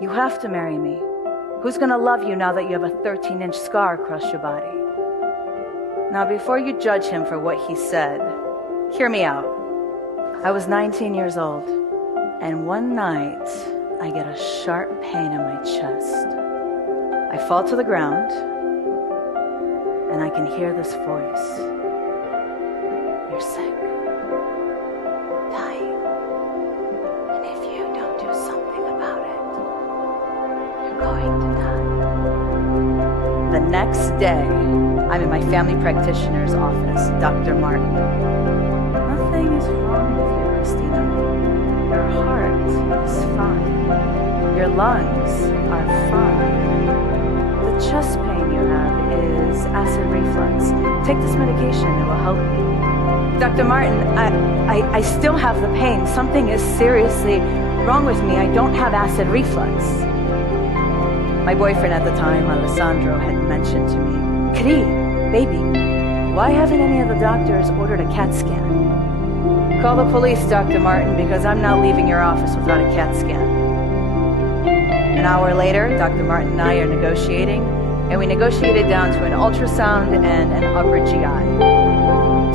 You have to marry me. Who's gonna love you now that you have a 13-inch scar across your body? Now, before you judge him for what he said, hear me out. I was 19 years old, and one night, I get a sharp pain in my chest. I fall to the ground, and I can hear this voice. You're sick. Dying. And if you don't do something about it, you're going to die. The next day, I'm in my family practitioner's office, Dr. Martin. Nothing is wrong with you, Christina. Your heart is fine. Your lungs are fine. The chest pain you have is acid reflux. Take this medication, it will help you. Dr. Martin, I still have the pain. Something is seriously wrong with me. I don't have acid reflux. My boyfriend at the time, Alessandro, had mentioned to me, Kri, baby, why haven't any of the doctors ordered a CAT scan? Call the police, Dr. Martin, because I'm not leaving your office without a CAT scan. An hour later, Dr. Martin and I are negotiating, and we negotiated down to an ultrasound and an upper GI.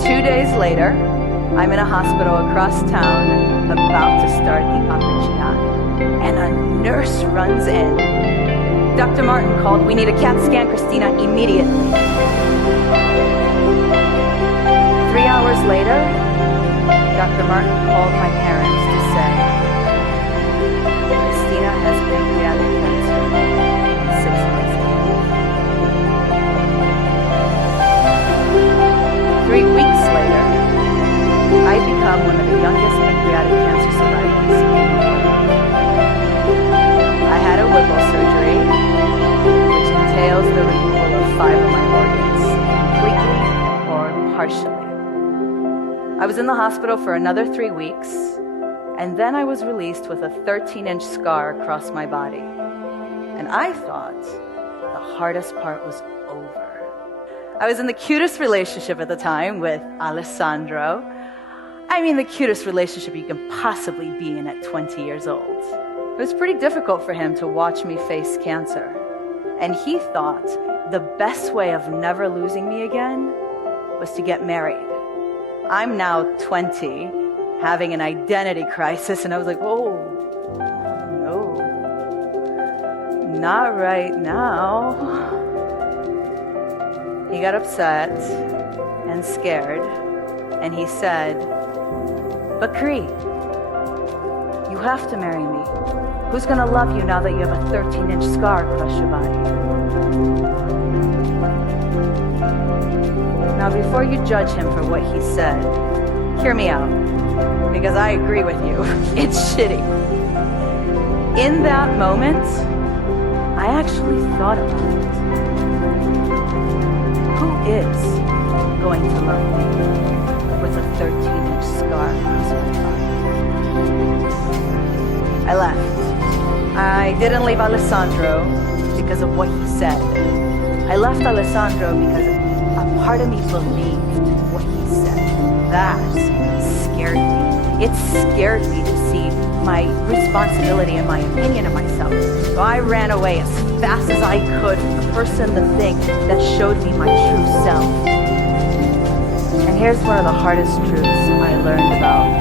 2 days later, I'm in a hospital across town about to start the upper GI, and a nurse runs in. Dr. Martin called, we need a CAT scan, Christina, immediately. 3 hours later, Dr. Martin called my parents to say, Christina has pancreatic cancer, 6 months old. 3 weeks later, I become one of the youngest pancreatic cancer survivors in the world. I had a Whipple surgery, which entails the removal of 5 of my organs, completely or partially. I was in the hospital for another 3 weeks, and then I was released with a 13-inch scar across my body. And I thought the hardest part was over. I was in the cutest relationship at the time with Alessandro. I mean, the cutest relationship you can possibly be in at 20 years old. It was pretty difficult for him to watch me face cancer. And he thought the best way of never losing me again was to get married. I'm now 20, having an identity crisis, and I was like, whoa, no, not right now. He got upset and scared, and he said, but Kri, you have to marry me. Who's gonna love you now that you have a 13-inch scar across your body? Now, before you judge him for what he said, hear me out, because I agree with you. It's shitty. In that moment, I actually thought about it. Who is going to love me with a 13-inch scar across my body? I left. I didn't leave Alessandro because of what he said. I left Alessandro because a part of me believed what he said. That scared me. It scared me to see my responsibility and my opinion of myself. So I ran away as fast as I could from the person, the thing that showed me my true self. And here's one of the hardest truths I learned about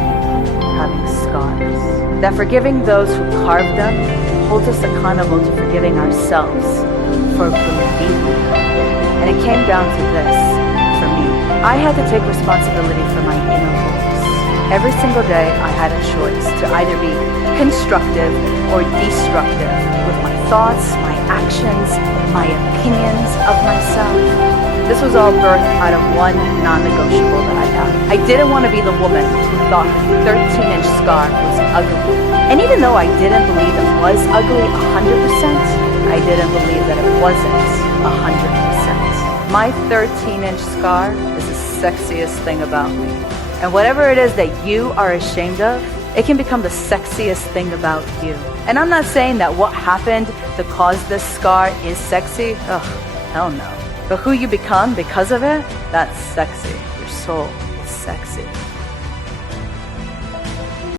having scars. That forgiving those who carved them holds us accountable to forgiving ourselves for believing them. And it came down to this for me. I had to take responsibility for my inner voice. Every single day I had a choice to either be constructive or destructive with my thoughts, my actions, my opinions of myself. This was all birthed out of one non-negotiable that I had. I didn't want to be the woman who thought the 13-inch scar was ugly. And even though I didn't believe it was ugly 100%, I didn't believe that it wasn't 100%. My 13-inch scar is the sexiest thing about me. And whatever it is that you are ashamed of, it can become the sexiest thing about you. And I'm not saying that what happened to cause this scar is sexy. Ugh, hell no. But who you become because of it, that's sexy. Your soul is sexy.